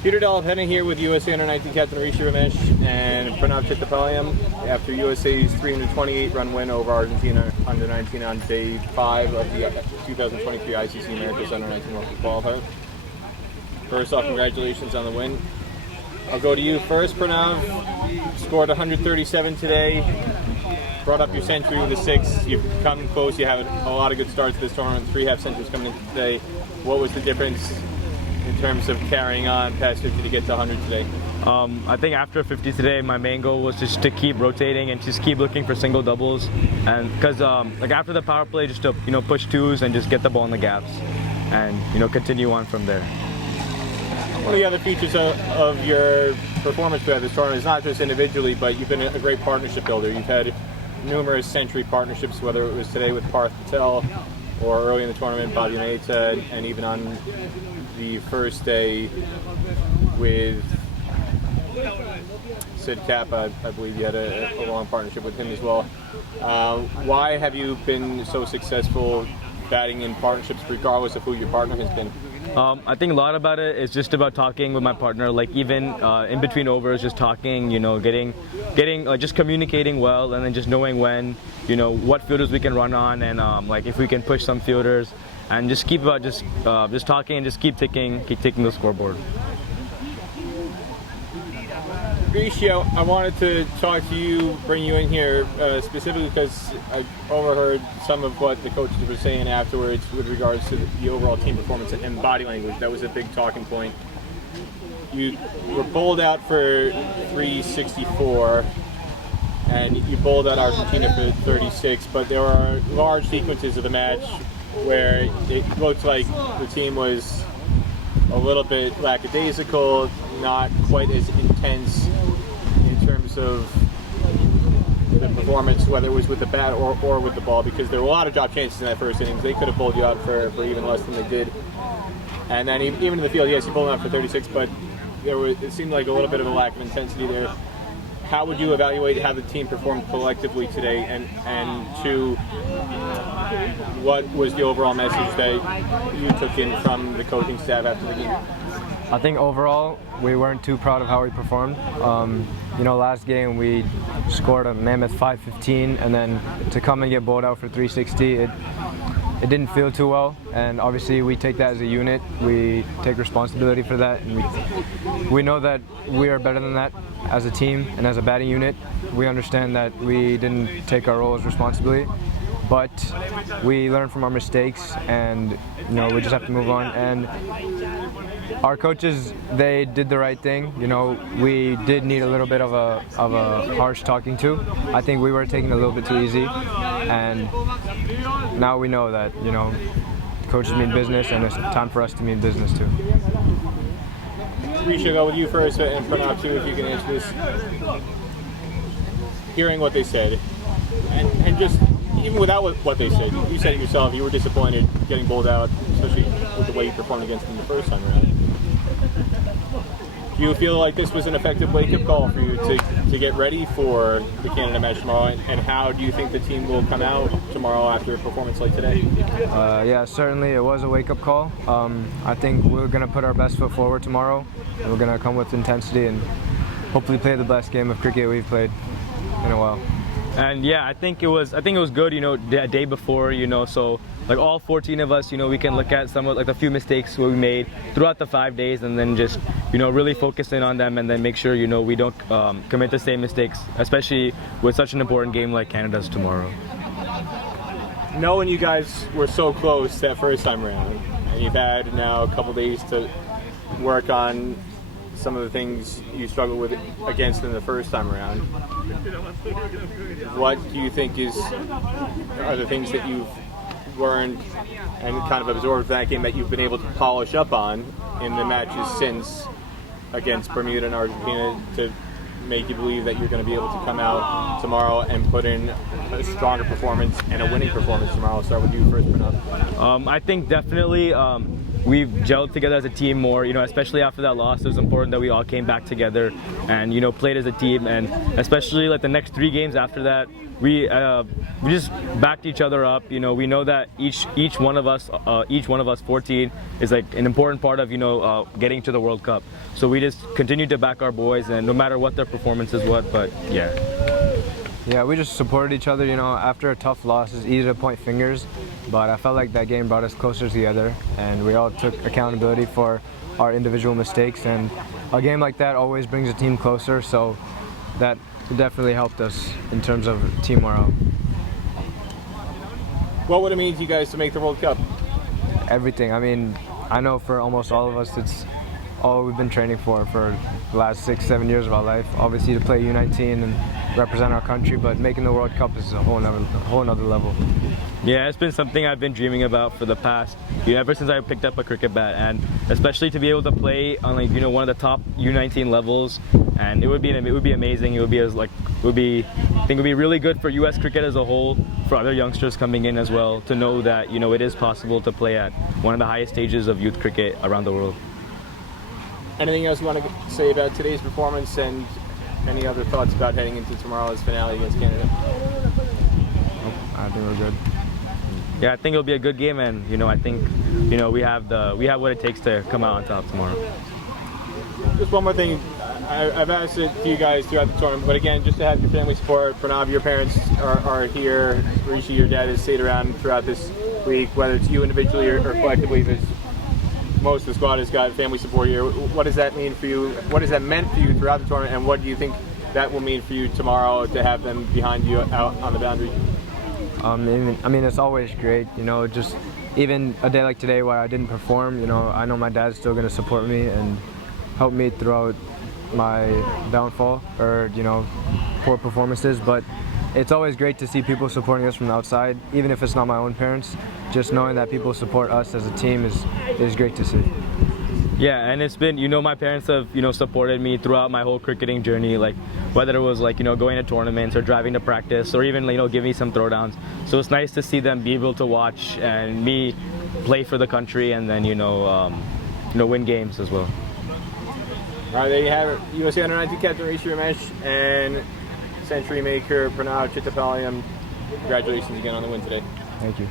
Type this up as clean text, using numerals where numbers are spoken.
Peter Delapenna here with USA Under-19 captain Rishi Ramesh and Prannav Chettipalayam after USA's 328-run win over Argentina Under-19 on day 5 of the 2023 ICC America's Under-19 World Cup Qualifier. First off, congratulations on the win. I'll go to you first, Pranav. Scored 137 today. Brought up your century with a 6. You've come close. You have a lot of good starts to this tournament. 3 half centuries coming in today. What was the difference in terms of carrying on past 50 to get to 100 today? I think after 50 today, my main goal was just to keep rotating and just keep looking for single doubles, and because like after the power play, just to push twos and just get the ball in the gaps, and continue on from there. One of the other features of your performance throughout this tournament is not just individually, but you've been a great partnership builder. You've had numerous century partnerships, whether it was today with Parth Patel or early in the tournament, Bobby Naita, and even on the first day with Sid Kappa. I believe you had a long partnership with him as well. Why have you been so successful batting in partnerships regardless of who your partner has been? I think a lot about it is just about talking with my partner, like even in between overs, just talking, getting just communicating well, and then just knowing when, what fielders we can run on, and like if we can push some fielders, and just keep just talking and just keep ticking the scoreboard. Rishi, I wanted to talk to you, bring you in here specifically because I overheard some of what the coaches were saying afterwards with regards to the overall team performance and body language. That was a big talking point. You were bowled out for 364, and you bowled out Argentina for 36, but there were large sequences of the match where it looked like the team was a little bit lackadaisical, not quite as intense in terms of the performance, whether it was with the bat or with the ball, because there were a lot of drop chances in that first innings. They could have bowled you out for even less than they did. And then even in the field, yes, you bowled out for 36, but it seemed like a little bit of a lack of intensity there. How would you evaluate how the team performed collectively today, and to what was the overall message that you took in from the coaching staff after the game? I think overall we weren't too proud of how we performed. Last game we scored a mammoth 515, and then to come and get bowled out for 360, it didn't feel too well. And obviously we take that as a unit. We take responsibility for that, and we know that we are better than that as a team and as a batting unit. We understand that we didn't take our role as responsibility, but we learn from our mistakes, and we just have to move on. And our coaches, they did the right thing. We did need a little bit of a harsh talking to. I think we were taking it a little bit too easy, and now we know that coaches mean business, and it's time for us to mean business too. We should go with you first, and Pranav too, if you can answer this. Hearing what they said, and just even without what they said, you said it yourself, you were disappointed getting bowled out, especially with the way you performed against them the first time around. Do you feel like this was an effective wake-up call for you to get ready for the Canada match tomorrow, and how do you think the team will come out tomorrow after a performance like today? Yeah, certainly it was a wake-up call. I think we're going to put our best foot forward tomorrow, and we're going to come with intensity and hopefully play the best game of cricket we've played in a while. And yeah, I think it was good, the day before, so like all 14 of us, we can look at some of like the few mistakes we made throughout the 5 days, and then just, really focus in on them, and then make sure, we don't commit the same mistakes, especially with such an important game like Canada's tomorrow. Knowing you guys were so close that first time around, and you've had now a couple days to work on some of the things you struggled with against them the first time around, what do you think are the things that you've learned and kind of absorbed from that game that you've been able to polish up on in the matches since against Bermuda and Argentina to make you believe that you're going to be able to come out tomorrow and put in a stronger performance and a winning performance tomorrow? I'll start with you first, Pranav. I think definitely we've gelled together as a team more. Especially after that loss, it was important that we all came back together and played as a team. And especially like the next 3 games after that, we just backed each other up. We know that each one of us 14 is like an important part of getting to the World Cup. So we just continued to back our boys, and no matter what their performance is, but yeah. Yeah, we just supported each other. After a tough loss, it's easy to point fingers, but I felt like that game brought us closer together, and we all took accountability for our individual mistakes. And a game like that always brings a team closer, so that definitely helped us in terms of team morale. What would it mean to you guys to make the World Cup? Everything. I mean, I know for almost all of us, it's all we've been training for the last 6-7 years of our life. Obviously to play U19 and represent our country, but making the World Cup is a whole nother level. Yeah, it's been something I've been dreaming about for the past, ever since I picked up a cricket bat, and especially to be able to play on one of the top U19 levels, and it would be amazing. I think it would be really good for U.S. cricket as a whole, for other youngsters coming in as well, to know that it is possible to play at one of the highest stages of youth cricket around the world. Anything else you want to say about today's performance, and any other thoughts about heading into tomorrow's finale against Canada? I think we're good. Yeah, I think it'll be a good game, and I think we have what it takes to come out on top tomorrow. Just one more thing. I've asked it to you guys throughout the tournament, but again, just to have your family support. Pranav, your parents are here. Rishi, your dad has stayed around throughout this week, whether it's you individually or collectively. Most of the squad has got family support here. What does that mean for you? What has that meant for you throughout the tournament, and what do you think that will mean for you tomorrow to have them behind you out on the boundary? I mean, it's always great, just even a day like today where I didn't perform, I know my dad's still going to support me and help me throughout my downfall or, poor performances. But it's always great to see people supporting us from the outside, even if it's not my own parents. Just knowing that people support us as a team is great to see. Yeah, and it's been, my parents have, supported me throughout my whole cricketing journey, like whether it was going to tournaments or driving to practice or even, give me some throwdowns. So it's nice to see them be able to watch and me play for the country and then, win games as well. All right, there you have it. USA Under-19 captain Rishi Ramesh and century maker Prannav Chettipalayam. Congratulations again on the win today. Thank you.